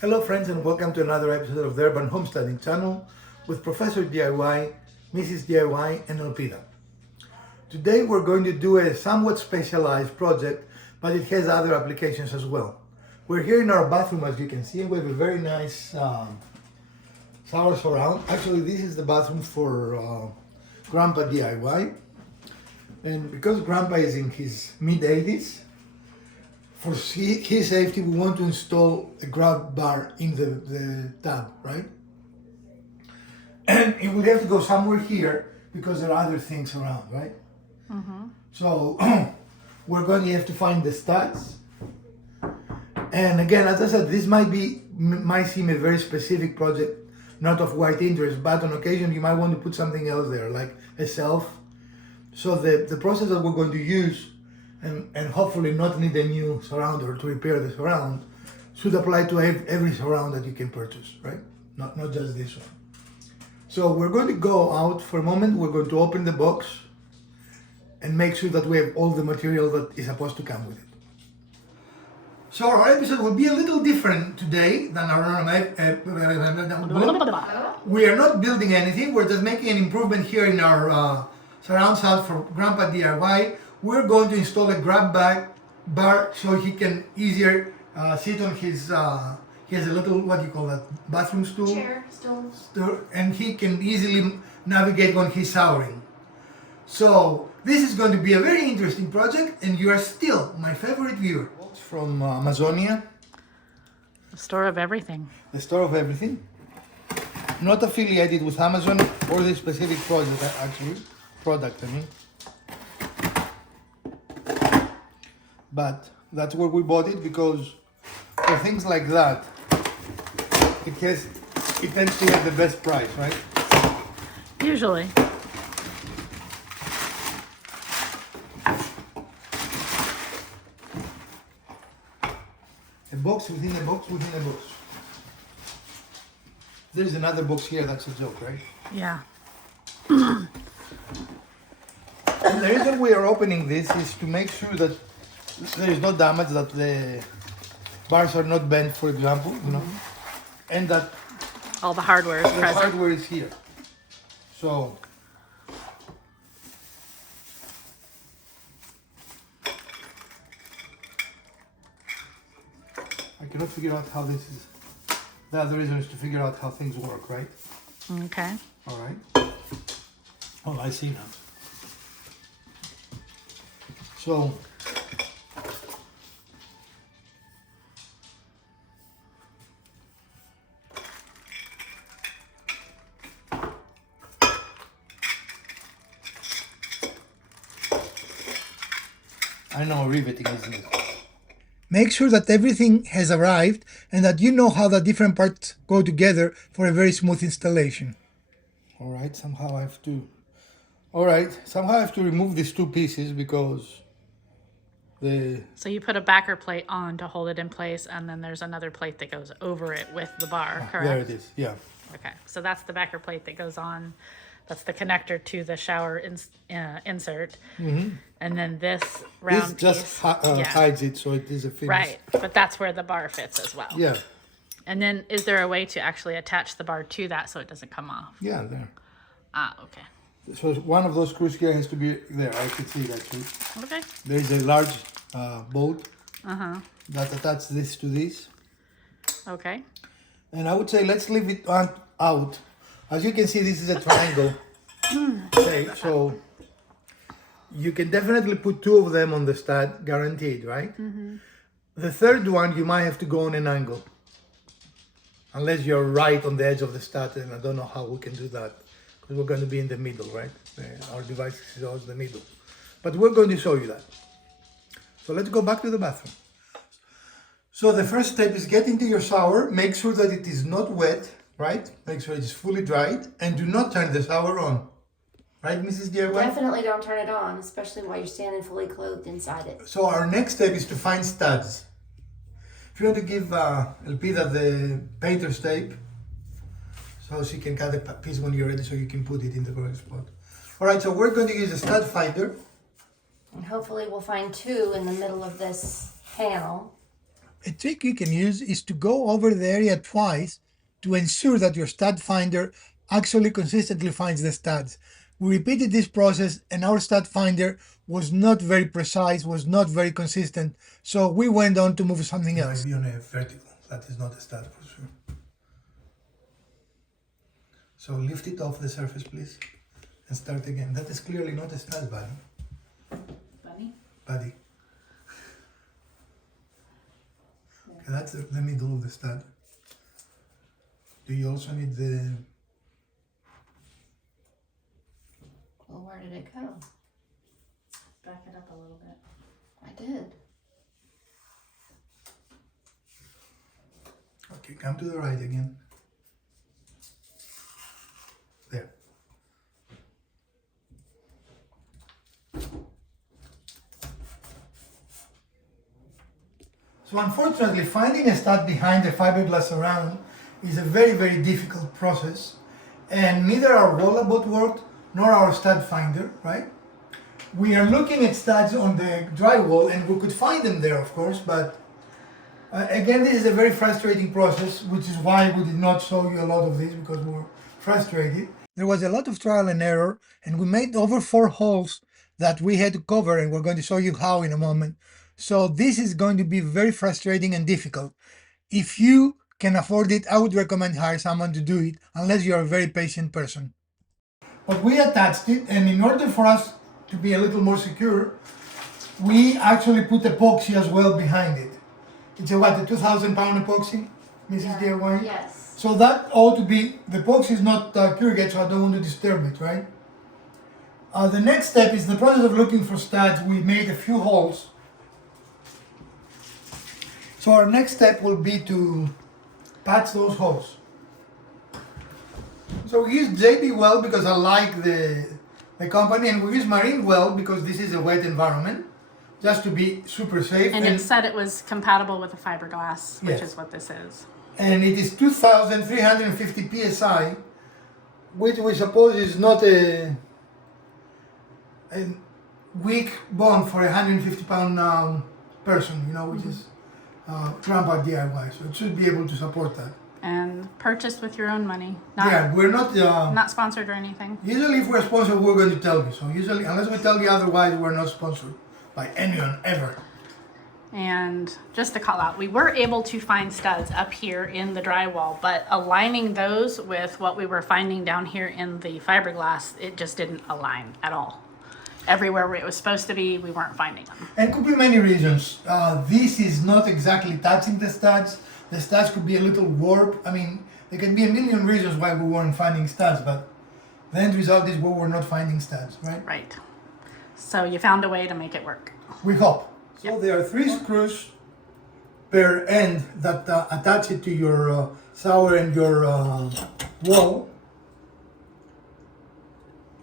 Hello friends and welcome to another episode of the Urban Homesteading channel with Professor DIY, Mrs. DIY and Elpida. Today we're going to do a somewhat specialized project, but it has other applications as well. We're here in our bathroom, as you can see, and we have a very nice shower surround. Actually, this is the bathroom for Grandpa DIY, and because Grandpa is in his mid-80s, for his safety, we want to install a grab bar in the tub, right? And it will have to go somewhere here because there are other things around, right? Mm-hmm. So we're going to have to find the studs. And again, as I said, this might seem a very specific project, not of wide interest, but on occasion you might want to put something else there, like a shelf. So the process that we're going to use, and hopefully not need a new surround or to repair the surround, should apply to every surround that you can purchase, right? Not just this one. So we're going to go out for a moment. We're going to open the box and make sure that we have all the material that is supposed to come with it. So our episode will be a little different today than our we are not building anything. We're just making an improvement here in our surround sound for Grandpa DIY. We're going to install a grab bar so he can easier sit on his, he has a little, what do you call that, bathroom stool? Chair, stool. And he can easily navigate when he's showering. So this is going to be a very interesting project, and you are still my favorite viewer. From Amazonia. The store of everything. The store of everything. Not affiliated with Amazon or this specific project, product, I mean. But that's where we bought it because for things like that, it tends to have the best price, right? Usually. A box within a box within a box. There's another box here, that's a joke, right? Yeah. And the reason we are opening this is to make sure that there is no damage, that the bars are not bent, for example, you know, and that All the hardware is the present. hardware is here. So I cannot figure out how this is. The other reason is to figure out how things work, right? Okay. All right. Oh, I see now. So I know, riveting, isn't it? Make sure that everything has arrived and that you know how the different parts go together for a very smooth installation. Alright, somehow I have to remove these two pieces because So you put a backer plate on to hold it in place, and then there's another plate that goes over it with the bar, correct? There it is, yeah. Okay, so that's the backer plate that goes on. That's the connector to the shower insert. Mm-hmm. And then this round This just hides it, so it is a finish. Right, but that's where the bar fits as well. Yeah, And then is there a way to actually attach the bar to that so it doesn't come off? yeah, there. Ah, okay. So one of those screws here has to be there. I can see that too. Okay. There is a large bolt that attaches this to this. Okay. And I would say let's leave it out. As you can see, this is a triangle shape, so you can definitely put two of them on the stud, guaranteed, right? Mm-hmm. The third one, you might have to go on an angle. Unless you're right on the edge of the stud, and I don't know how we can do that. Because we're going to be in the middle, right? Our device is always the middle. But we're going to show you that. So let's go back to the bathroom. So the first step is get into your shower. Make sure that it is not wet, right? Make sure it is fully dried. And do not turn the shower on. Right, Mrs. DIY? Definitely don't turn it on, especially while you're standing fully clothed inside it. So our next step is to find studs. If you want to give Elpida the painter's tape, so she can cut a piece when you're ready so you can put it in the correct spot. Alright, so we're going to use a stud finder. And hopefully we'll find two in the middle of this panel. A trick you can use is to go over the area twice to ensure that your stud finder actually consistently finds the studs. We repeated this process and our stud finder was not very precise, was not very consistent, so we went on to move something else. Maybe on a vertical, that is not a stud for sure. So lift it off the surface, please, and start again. That is clearly not a stud, buddy. Bunny? Buddy. Okay, that's the middle of the stud. Do you also need the... Well, where did it go? Back it up a little bit. I did. Okay, come to the right again. There. So unfortunately, finding a stud behind the fiberglass around is a very, very difficult process, and neither our wallabot worked nor our stud finder, right? We are looking at studs on the drywall and we could find them there, of course, but again, this is a very frustrating process, which is why we did not show you a lot of this, because we were frustrated. There was a lot of trial and error, and we made over 4 holes that we had to cover, and we're going to show you how in a moment. So this is going to be very frustrating and difficult. If you can afford it, I would recommend hire someone to do it, unless you're a very patient person. But we attached it, and in order for us to be a little more secure, we actually put epoxy as well behind it. It's a 2,000 pound epoxy, Mrs. DIY? Yes. So that ought to be, the epoxy is not cured yet, so I don't want to disturb it, right? The next step is the process of looking for studs. We made a few holes. So our next step will be to patch those holes. So we use JB Well because I like the company, and we use Marine Well because this is a wet environment, just to be super safe. And it said it was compatible with the fiberglass, which Yes. is what this is. And it is 2,350 psi, which we suppose is not a weak bond for a 150 pound person, you know, which is grandpa DIY, so it should be able to support that. And purchased with your own money. Yeah, we're not... not sponsored or anything. Usually if we're sponsored, we're going to tell you. So usually, unless we tell you otherwise, we're not sponsored by anyone, ever. And just to call out, we were able to find studs up here in the drywall, but aligning those with what we were finding down here in the fiberglass, it just didn't align at all. Everywhere where it was supposed to be, we weren't finding them. And could be many reasons. This is not exactly touching the studs. The studs could be a little warped. I mean, there can be a million reasons why we weren't finding studs, but the end result is we were not finding studs, right? Right. So you found a way to make it work. We hope. So Yep. there are 3 screws per end that attach it to your shower and your wall.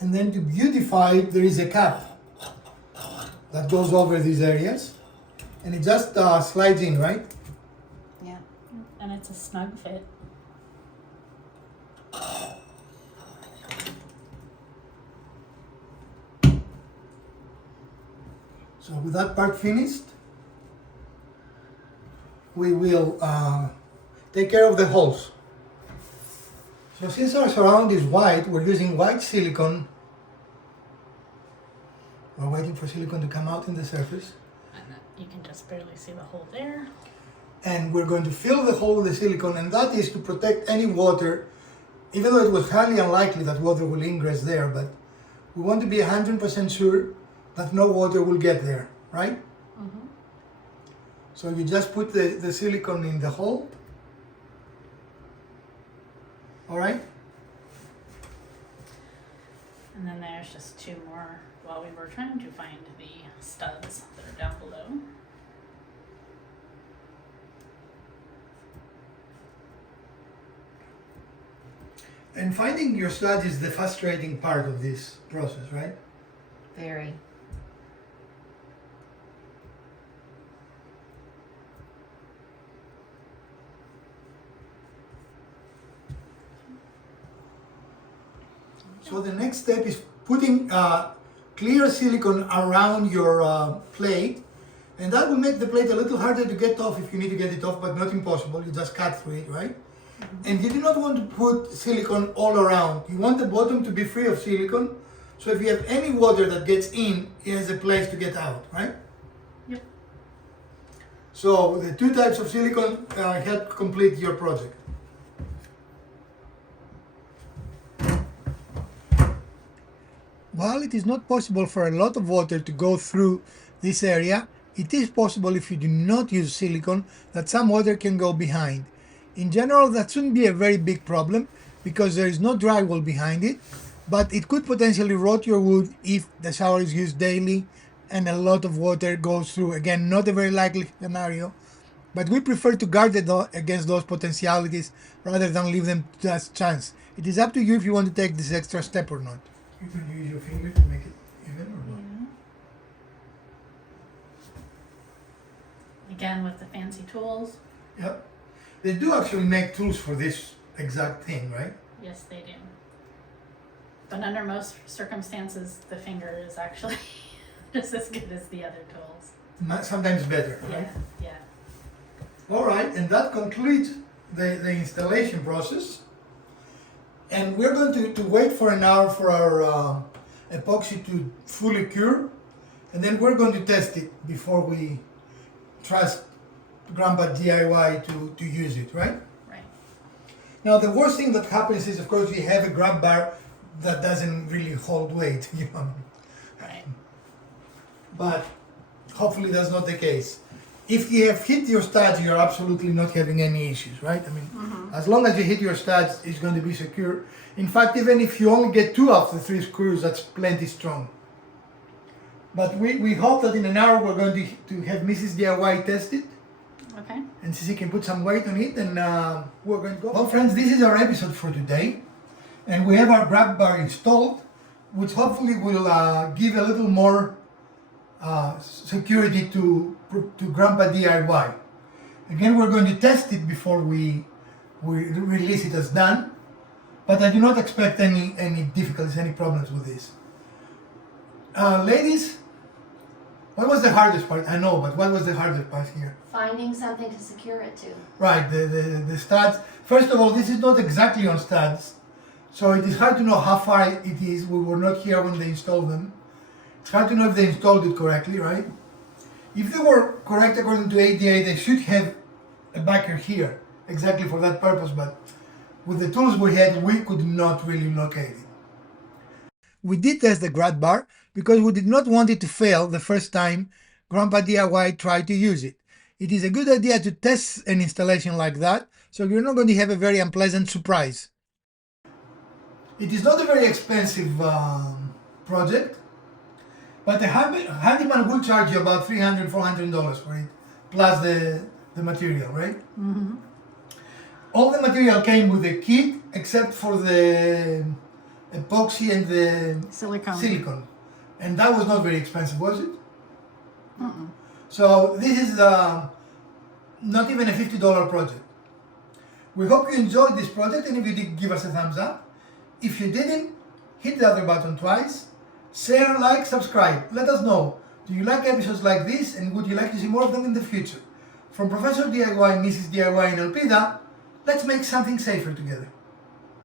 And then to beautify it, there is a cap that goes over these areas, and it just slides in, right? Yeah. And it's a snug fit. So with that part finished, we will take care of the holes. So since our surround is white, we're using white silicone. We're waiting for silicone to come out in the surface. And then you can just barely see the hole there. And we're going to fill the hole with the silicone, and that is to protect any water, even though it was highly unlikely that water will ingress there, but we want to be 100% sure that no water will get there, right? Mm-hmm. So you just put the silicone in the hole. All right? And then there's just 2 more while we were trying to find the studs that are down below. And finding your studs is the frustrating part of this process, right? Very. So the next step is putting clear silicone around your plate And that will make the plate a little harder to get off if you need to get it off, but not impossible. You just cut through it, right? And you do not want to put silicone all around. You want the bottom to be free of silicone. So if you have any water that gets in, it has a place to get out, right? Yep. So the two types of silicone help complete your project. While it is not possible for a lot of water to go through this area, it is possible if you do not use silicone that some water can go behind. In general, that shouldn't be a very big problem because there is no drywall behind it, but it could potentially rot your wood if the shower is used daily and a lot of water goes through. Again, not a very likely scenario, but we prefer to guard against those potentialities rather than leave them to just chance. It is up to you if you want to take this extra step or not. You can use your finger to make it even or not. Again, with the fancy tools. Yep. They do actually make tools for this exact thing, right? Yes, they do. But under most circumstances, the finger is actually just as good as the other tools. Sometimes better, right? Yeah. All right, and that concludes the installation process. And we're going to wait for an hour for our epoxy to fully cure. And then we're going to test it before we trust Grandpa DIY to use it, right? Right. Now, the worst thing that happens is, of course, you have a grab bar that doesn't really hold weight, you know. Right. But hopefully that's not the case. If you have hit your studs, you're absolutely not having any issues, right? I mean, as long as you hit your studs, it's going to be secure. In fact, even if you only get 2 of the 3 screws, that's plenty strong. But we hope that in an hour we're going to have Mrs. DIY test it. Okay. And since he can put some weight on it, and we're going to go. Well, friends, this is our episode for today. And we have our grab bar installed, which hopefully will give a little more security to Grandpa DIY. Again, we're going to test it before we release it as done, but I do not expect any difficulties, any problems with this. Ladies, what was the hardest part? I know, but what was the hardest part here? Finding something to secure it to. Right, the studs. First of all, this is not exactly on studs, so it is hard to know how far it is. We were not here when they installed them. It's hard to know if they installed it correctly, right? If they were correct according to ADA, they should have a backer here, exactly for that purpose, but with the tools we had, we could not really locate it. We did test the grab bar because we did not want it to fail the first time Grandpa DIY tried to use it. It is a good idea to test an installation like that, so you're not going to have a very unpleasant surprise. It is not a very expensive project, but the handyman will charge you about $300, $400 for it, plus the material, right? Mm-hmm. All the material came with the kit except for the epoxy and the silicone. And that was not very expensive, was it? Mm-mm. So this is not even a $50 project. We hope you enjoyed this project, and if you did, give us a thumbs up. If you didn't, hit the other button twice. Share, like, subscribe. Let us know. Do you like episodes like this, and would you like to see more of them in the future? From Professor DIY, Mrs. DIY, and Elpida, let's make something safer together.